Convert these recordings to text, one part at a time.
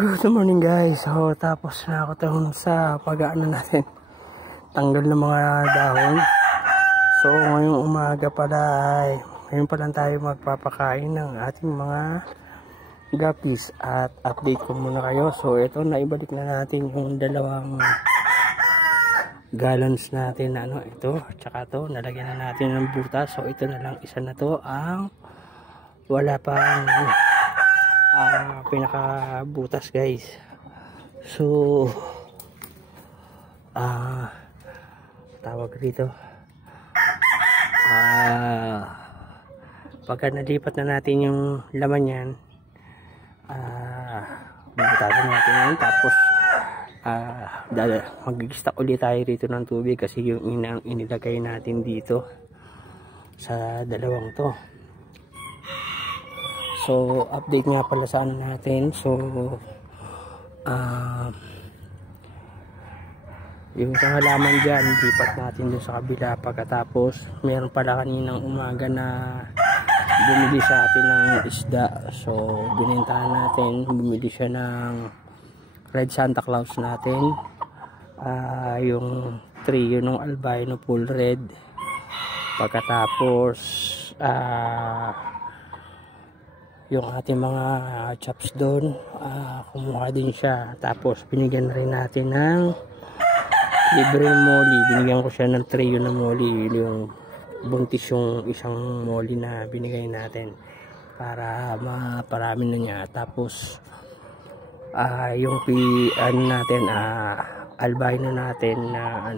Good morning guys. So tapos na ako taon sa pag-aano natin. Tanggal ng mga dahon. So ngayong umaga pala ay ngayon pa lang tayo magpapakain ng ating mga guppies at update ko muna kayo. So ito naibalik na natin yung dalawang gallons natin na ito, tsaka to nalagyan na natin ng butas. So ito na lang, isa na to ang wala pang pinaka butas guys. So tawag rito pagka nalipat na natin yung laman yan, bubutasan natin yan, tapos mag-stock ulit tayo rito ng tubig kasi yung inilagay natin dito sa dalawang to. So update nga pala sa ano natin. So yung halaman dyan lipat natin dun sa kabila. Pagkatapos meron pala kaninang umaga na bumili sa atin ng isda. So binintahan natin, bumili siya ng Red Santa Claus natin, yung trio ng albino full red. Pagkatapos yung ating mga chops doon, kumuha din siya. Tapos binigyan na rin natin ng libreng molly. Binigyan ko siya ng trio na molly, yung buntis yung isang molly na binigay natin para maparami na niya. Tapos yung natin, albino natin na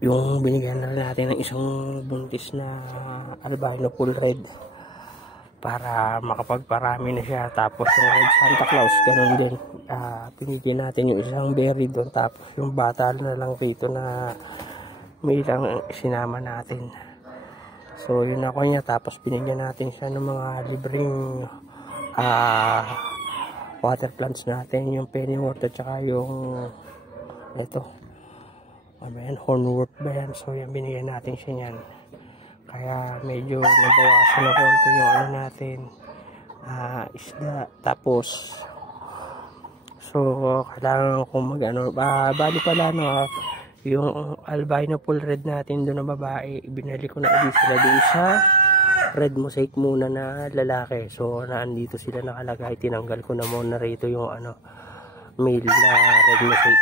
yung binigyan na natin ng isang buntis na albino full red para makapagparami na siya. Tapos yung Red Santa Claus ganun din, binigyan natin yung isang berry doon. Tapos yung bata na lang rito na may lang sinama natin. So yun ako niya. Tapos binigyan natin siya ng mga libreng water plants natin, yung pennywort at saka yung ito, hornwort ba yan. So yan, binigyan natin siya yan. Kaya medyo nabawasan na konti yung natin, isda. Tapos so kailangan kong bali pala yung albino full red natin doon na babae, ibinalik ko na ulit sila doon sa red mosaic muna na lalaki. So naandito sila nakalagay, tinanggal ko na muna rito yung male na red mosaic.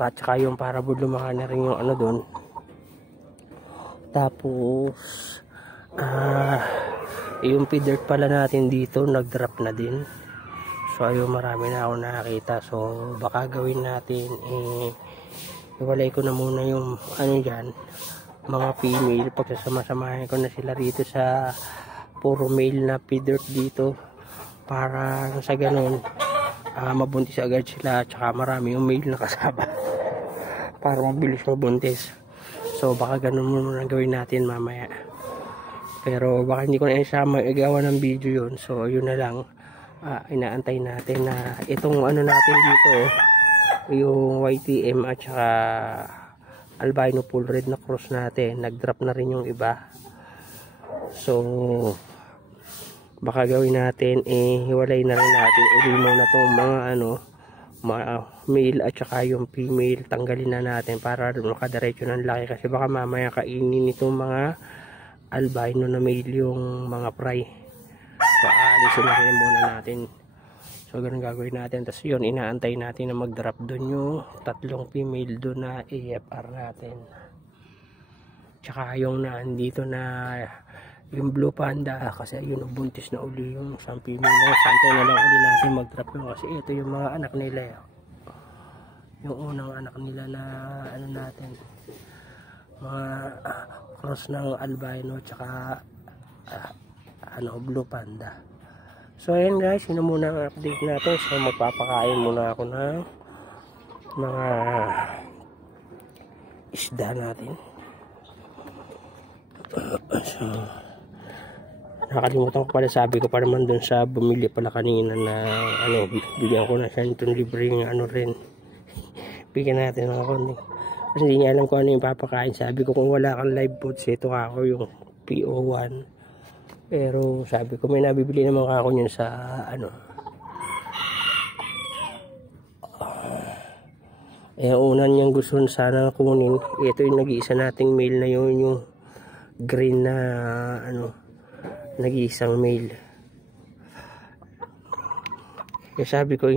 At saka yung para lumaka na rin yung doon. Tapos yung feeder pala natin dito nag-drop na din. So ayun, marami na ako nakakita. So baka gawin natin, iwalay ko na muna yung dyan, mga female. Pagsasama-samahin ko na sila rito sa puro male na feeder dito para sa ganun mabuntis agad sila. Tsaka marami yung male na kasama para mabilis mabuntis. So baka ganun muna gawin natin mamaya. Pero baka hindi ko na isama igawa ng video yun. So yun na lang, inaantay natin na itong natin dito, yung YTM at saka albino full red na cross natin, nag-drop na rin yung iba. So baka gawin natin, hiwalay na rin natin, uli mo na itong mga male at saka yung female, tanggalin na natin para makadiretso ng laki. Kasi baka mamaya kainin itong mga albino na male yung mga fry. So alisin na rin muna natin. So ganun gagawin natin. Tapos yun, inaantay natin na mag-drop doon yung tatlong female doon na AFR natin. Tsaka yung naandito na yung blue panda, kasi yun buntis na uli yung isang female na. Santay na lang uli natin mag-drop yun kasi ito yung mga anak nila, yung unang anak nila na natin, mga cross ng albino tsaka blue panda. So ayan guys, yun muna ang update natin. So magpapakain muna ako ng mga isda natin. So nakalimutan ko pala, sabi ko pa naman dun sa bumili pala kanina na bigyan ko na siya itong libreng rin. Bigyan natin ng konti kasi hindi niya alam kung ano yung papakain. Sabi ko kung wala kang live foods, ito ako yung PO1 Pero sabi ko may nabibili naman ako yun sa ano. Una niyang gusto sana kunin. Ito yung nag-iisa nating mail na yun, yung green na ano, nag-iisang mail. Kaya sabi ko,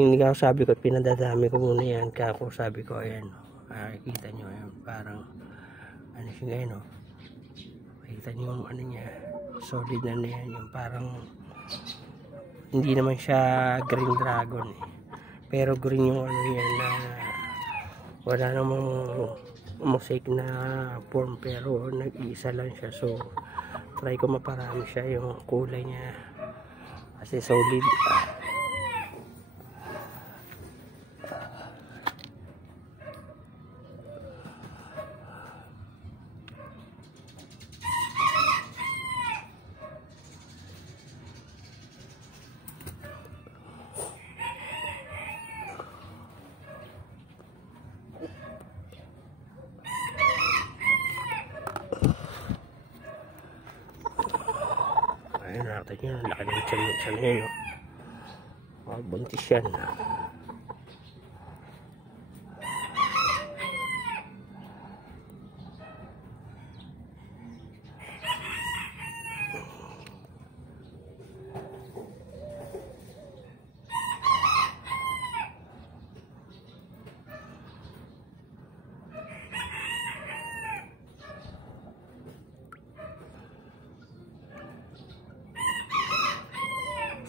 pinadadami ko muna yan. Kaya ako sabi ko, ayan, kita nyo, ayan, parang ano siya ngayon, no? Makita nyo yung ano niya, solid na yan, yung parang hindi naman siya green dragon eh. Pero green yung ano yan na wala namang mosaic na form, pero nag-iisa lang siya. So try ko maparami siya yung kulay niya kasi solid. Ayun, nakita nyo, laki ng tiyan niya, no? Buntis yan.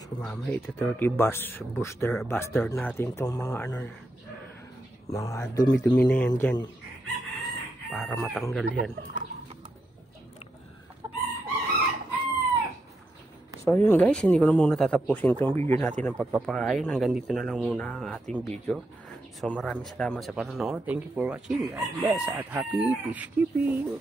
So mamaya ito-turkey buster natin itong mga ano, mga dumi-dumi na yan dyan para matanggal yan. So ayun guys, hindi ko na muna tatapusin itong video natin ng pagpapakain. Hanggang dito na lang muna ang ating video. So maraming salamat sa panonood. Thank you for watching. God bless at happy fish keeping.